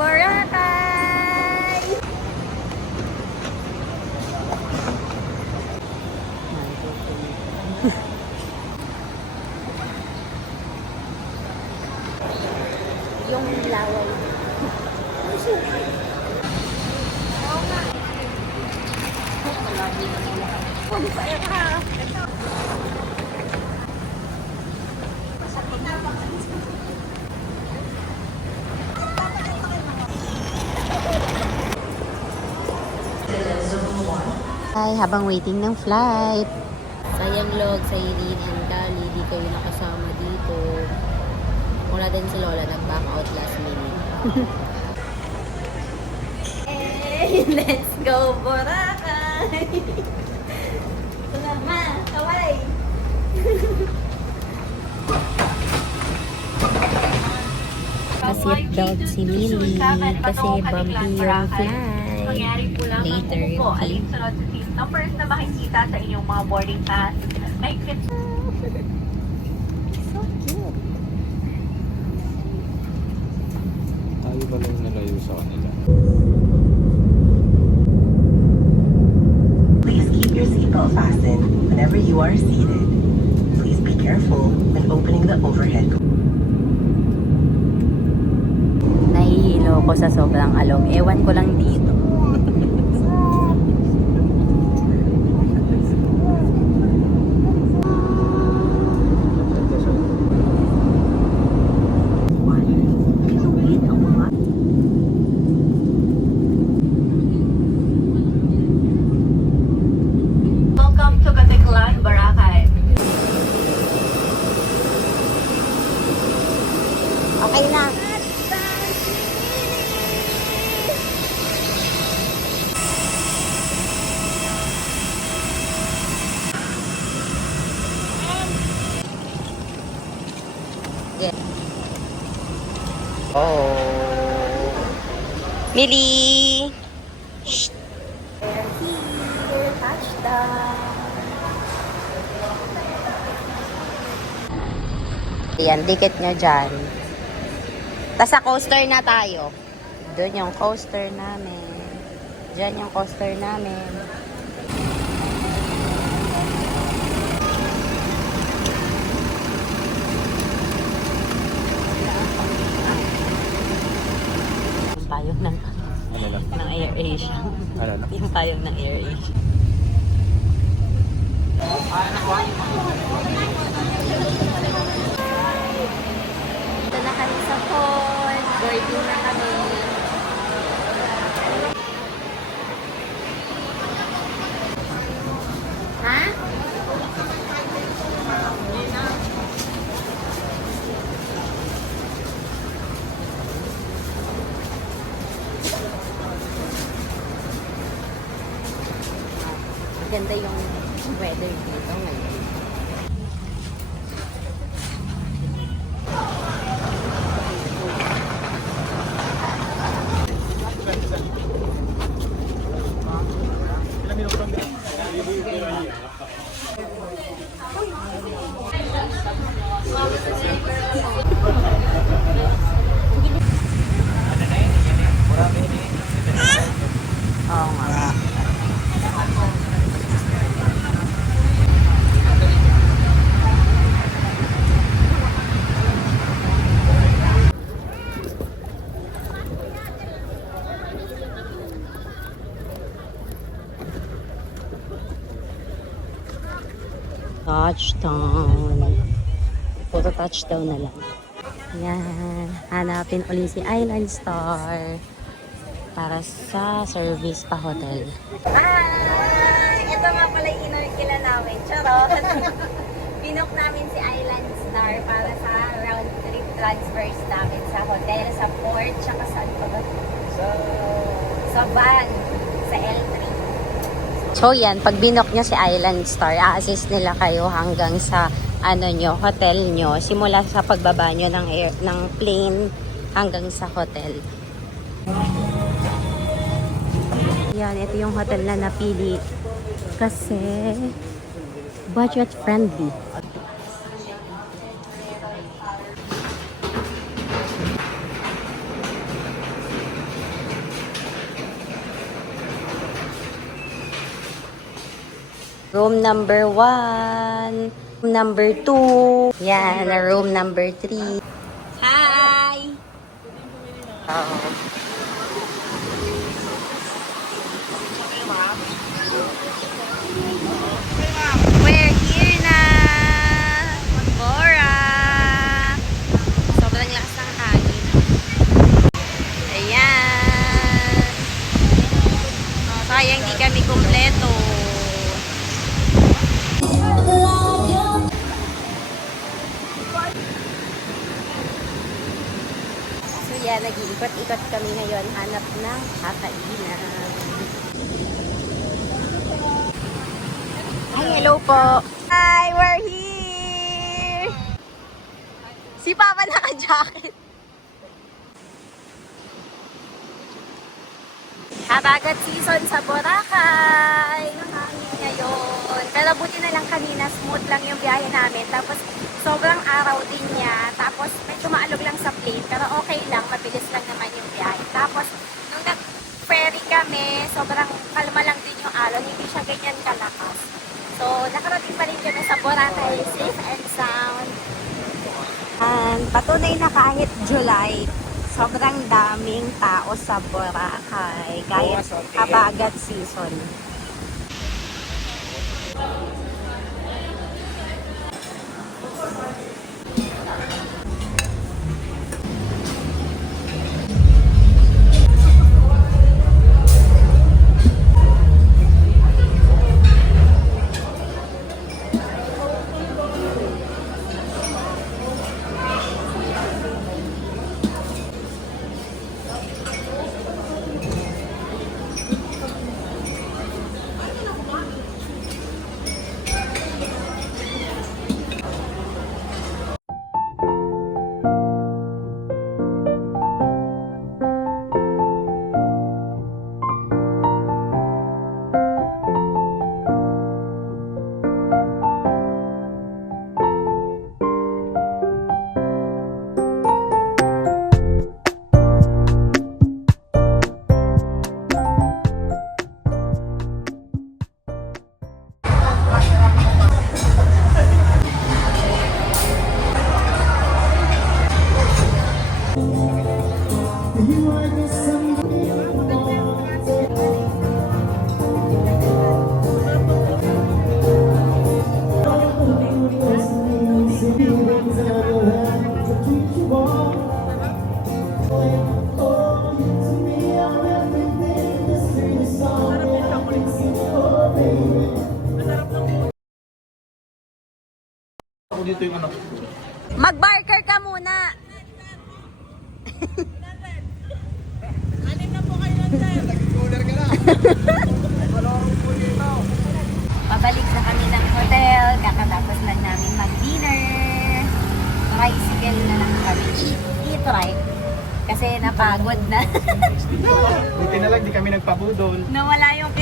Boracay! Yung laway. Hi, habang waiting ng flight. Sayang log sa Irene and Kali, di kayo nakasama dito. Wala din si Lola, nag-back out last minute. Hey, let's go Boracay! Ito na, ma, kaway! Seatbelt si Millie kasi bumpy yung flight. Later yung flight. Na first na makikita sa inyong mga boarding pass. Mahigpit. So cute. Tayo ba lang nalayo sa kanila? Please keep your seatbelt fastened whenever you are seated. Please be careful when opening the overhead. Nahihilo ko sa sobrang alog. Ewan ko lang dito. Welcome to Caticlan, Boracay. Okay na. Oh! Millie! Shh! We're here! Touchdown! Ayan, dikit nyo dyan. Tas sa coaster na tayo. Doon yung coaster namin. Diyan yung coaster namin. Yung payong ng Ano lang? Air Asia. Ano lang? Yung payong ng Air Asia. Ito na kami sa port. Boarding na kami. Ha? Ganda yung weather dito ngayon. Oo nga. Touchdown. Puro touchdown na lang. Yan. Hanapin ulit si Island Star para sa service pa hotel. Hi! Ito nga pala yung inorkila namin. Charot! Binook namin si Island Star para sa round trip transfers namin sa hotel, sa port, tsaka saan pa ba? Sa van, sa L3. So yan, pag binook nyo si Island Star, a-assist nila kayo hanggang sa hotel nyo. Simula sa pagbaba nyo ng plane hanggang sa hotel. Yan, ito yung hotel na napili kasi budget friendly. Room number 1. Room number 2. Yan, room number 3. Hi! Oh. We're here na! Bora! Sobrang lakas ng hangin. Ayan! Sayang di kami kumpleto. So yan, nag-iikot-ikot kami ngayon. Hanap ng kakainan. Hi, hello po. Hi, we're here. Si Papa naka-jacket. Habagat season sa Boracay. Mahangin ngayon. Pero buti na lang kanina, smooth lang yung biyahe namin. Tapos sobrang araw din niya. Tapos medyo maalog lang sa plane. Pero okay lang, mabilis lang naman yung biyahe. Tapos nung nag-ferry kami, sobrang kalma lang din yung alon. Hindi siya ganyan kalakas. So, nakarating pa rin kami sa Boracay, safe and sound. And patunay na kahit July, sobrang daming tao sa Boracay. Kahit habagat season. Dito yung ano. Mag-barker ka muna. Pabalik na kami ng hotel. Kakatapos lang namin mag-dinner. Tricycle na lang kami. Eat right. Kasi napagod na. Buti na lang, di kami nagpabudol. Nawala yung